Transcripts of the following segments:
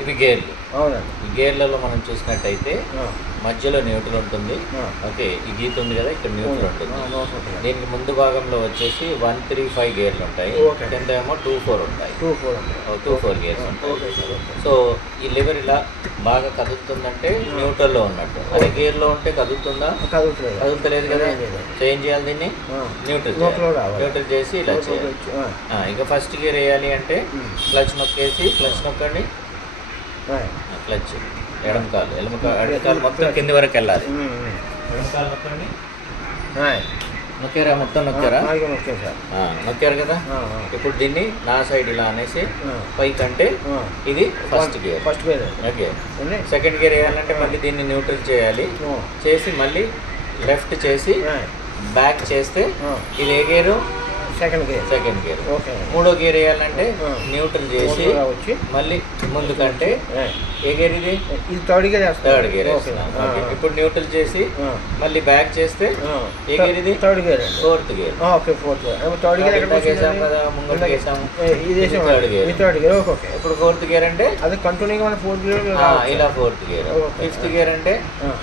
ఇవి గేర్లు. అవునండి. ఈ గేర్లలో మనం చూసినట్టయితే మధ్యలో న్యూట్రల్ ఉంటుంది. ఓకే, ఈ గీత ఉంది కదా, ఇక్కడ న్యూట్రల్ ఉంటుంది. దీనికి ముందు భాగంలో వచ్చేసి 135 గేర్లు ఉంటాయి, కింద ఏమో 24 ఉంటాయి. 24 గేర్స్ ఉంటాయి. సో ఈ లివర్ ఇలా బాగా కదులుతుందంటే న్యూట్రల్లో ఉన్నట్టు. అదే గేర్లో ఉంటే కదులుతుందా? కదులుతలేదు కదా. చేంజ్ చేయాలి దీన్ని, న్యూట్రల్ చేసి ఇలా చేయాలి. ఇక ఫస్ట్ గేర్ వేయాలి అంటే క్లచ్ నొక్కేసి, క్లచ్ నొక్కండి, క్లచ్ ఎడమకాలు ఎడమకాలు మొత్తం కింది వరకు వెళ్ళాలి. ఎడమకాలు నొక్కండి, నొక్కారా? మొత్తం నొక్కారా? నొక్కారు కదా. ఇప్పుడు దీన్ని నా సైడ్ ఇలా అనేసి పైకి అంటే ఇది first gear. Okay, second gear వేయాలంటే మళ్ళీ దీన్ని న్యూట్రల్ చేయాలి. చేసి మళ్ళీ లెఫ్ట్ చేసి బ్యాక్ చేస్తే ఇది ఏ గేరు? Second gear. మూడో గేర్ వేయాలంటే న్యూట్రల్ చేసి మళ్ళీ ముందుకంటే ఏ గేర్? ఇది థర్డ్ గేర్. ఇప్పుడు న్యూట్రల్ చేసి మళ్ళీ బ్యాక్ చేస్తే ఏ గేర్? ఇది ఫోర్త్ గేర్. వేసాం కదా, ముంగట వేసాము, థర్డ్ గేర్. ఇప్పుడు ఫోర్త్ గేర్ అంటే ఇలా ఫోర్త్ గేర్. ఫిఫ్త్ గేర్ అంటే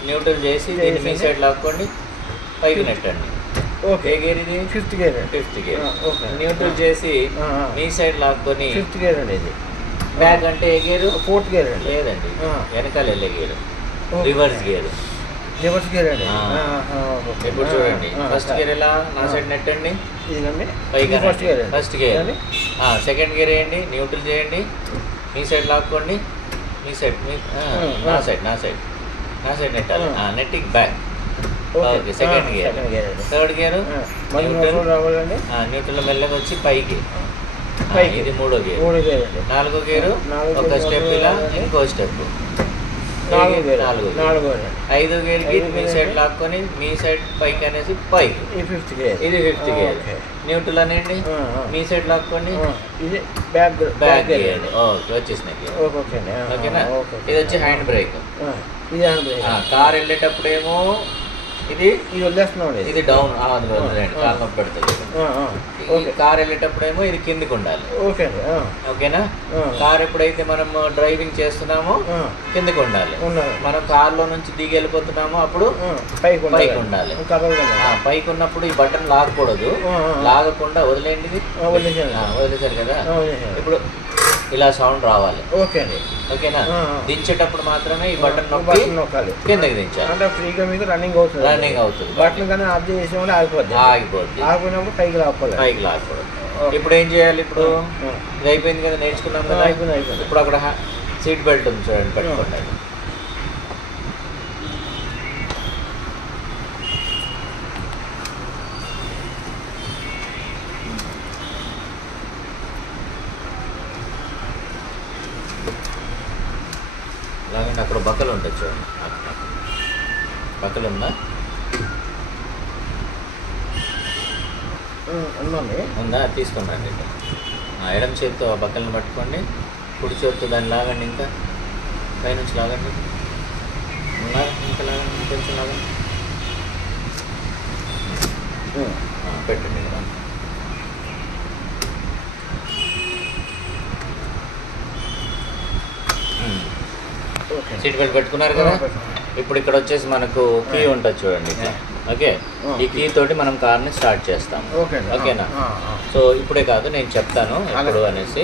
న్యూట్రల్ చేసి దీన్ని మీ సైడ్ లాక్కోండి, పైకి నెట్టండి. ఓకే, గేర్ ఇది ఫిఫ్త్ గేర్. న్యూట్రల్ చేసి మీ సైడ్ లాక్కొని ఫిఫ్త్ గేర్ అనేది. బ్యాక్ అంటే ఏ గేరు? Fourth gear. లేదండి, వెనకాల వెళ్ళే గేరు, రివర్స్ గేర్. అండి. ఇప్పుడు చూడండి, ఫస్ట్ గేర్ ఎలా నా సైడ్ నెట్టండి, పైకి ఫస్ట్ గేర్. సెకండ్ గేర్ వేయండి, న్యూట్రల్ చేయండి, మీ సైడ్ లాక్కోండి, మీ సైడ్ నా సైడ్ నెట్టాలి. నెట్టింగ్ back. Okay, second gear. Third gear neutral మెల్లగా వచ్చి పైకి, ఇది మూడో గేర్. నాలుగో గేరు ఒక స్టెప్ ఇలా, ఇంకో స్టెప్, ఐదో గేర్ కి మీ సైడ్ లాక్కొని మీ సైడ్ పైకి అనేసి పైకి, ఇది ఫిఫ్త్ గేర్. న్యూట్రల్ అనేది మీ సైడ్ లాక్కొని ఇది బ్యాక్ గేర్. ఓకే, వచ్చేసినాయి. ఓకేనా. ఇది వచ్చి హ్యాండ్ బ్రేక్. కార్ వెళ్ళేటప్పుడు ఏమో ఇది వదిలేస్తున్నాం, ఇది డౌన్, కాలు నొప్పి పెడుతుంది. కార్ వెళ్ళేటప్పుడేమో ఇది కిందికి ఉండాలి. ఓకేనా. కార్ ఎప్పుడైతే మనం డ్రైవింగ్ చేస్తున్నామో కిందికి ఉండాలి. మనం కార్లో నుంచి దిగి వెళ్ళిపోతున్నామో అప్పుడు పైకి ఉండాలి. పైకి ఉన్నప్పుడు ఈ బటన్ లాగకూడదు, లాగకుండా వదిలేండి. వదిలేశారు కదా. ఇప్పుడు ఇలా సౌండ్ రావాలి. ఓకేనా. దించేటప్పుడు మాత్రమే ఈ బటన్ నొక్కాలి, కిందకి దించాలి. ఫ్రీగా మీకు రన్నింగ్ అవుతుంది. బటన్ కానీ ఆఫ్ చేసేవాళ్ళు ఆగిపోద్ది. ఆగిపోయినప్పుడు పైకి లాగకూడదు. ఇప్పుడు ఏం చేయాలి? ఇప్పుడు ఇది అయిపోయింది కదా, నేర్చుకున్నాం కదా. అయిపోయింది. ఇప్పుడు అక్కడ సీట్ బెల్ట్ ఉంది చూడండి, పెట్టుకోండి. అలాగే అక్కడ బక్కలు ఉంటాయి చూడండి, బక్కలు ఉందా? ఉందా? తీసుకున్నాండి. ఎడమ చేతితో బక్కలను పట్టుకోండి, కుడి చేతితో దాన్ని లాగండి, ఇంకా పైనుంచి లాగండి, ఇంకా లాగండి, కొంచెం లాగండి, పెట్టండి కదా. సీట్ బెల్ట్ పెట్టుకున్నారు కదా. ఇప్పుడు ఇక్కడ వచ్చేసి మనకు కీ ఉంటుంది చూడండి. ఓకే, ఈ కీ తోటి మనం కార్ని స్టార్ట్ చేస్తాం. ఓకేనా. సో ఇప్పుడే కాదు, నేను చెప్తాను ఎప్పుడు అనేసి.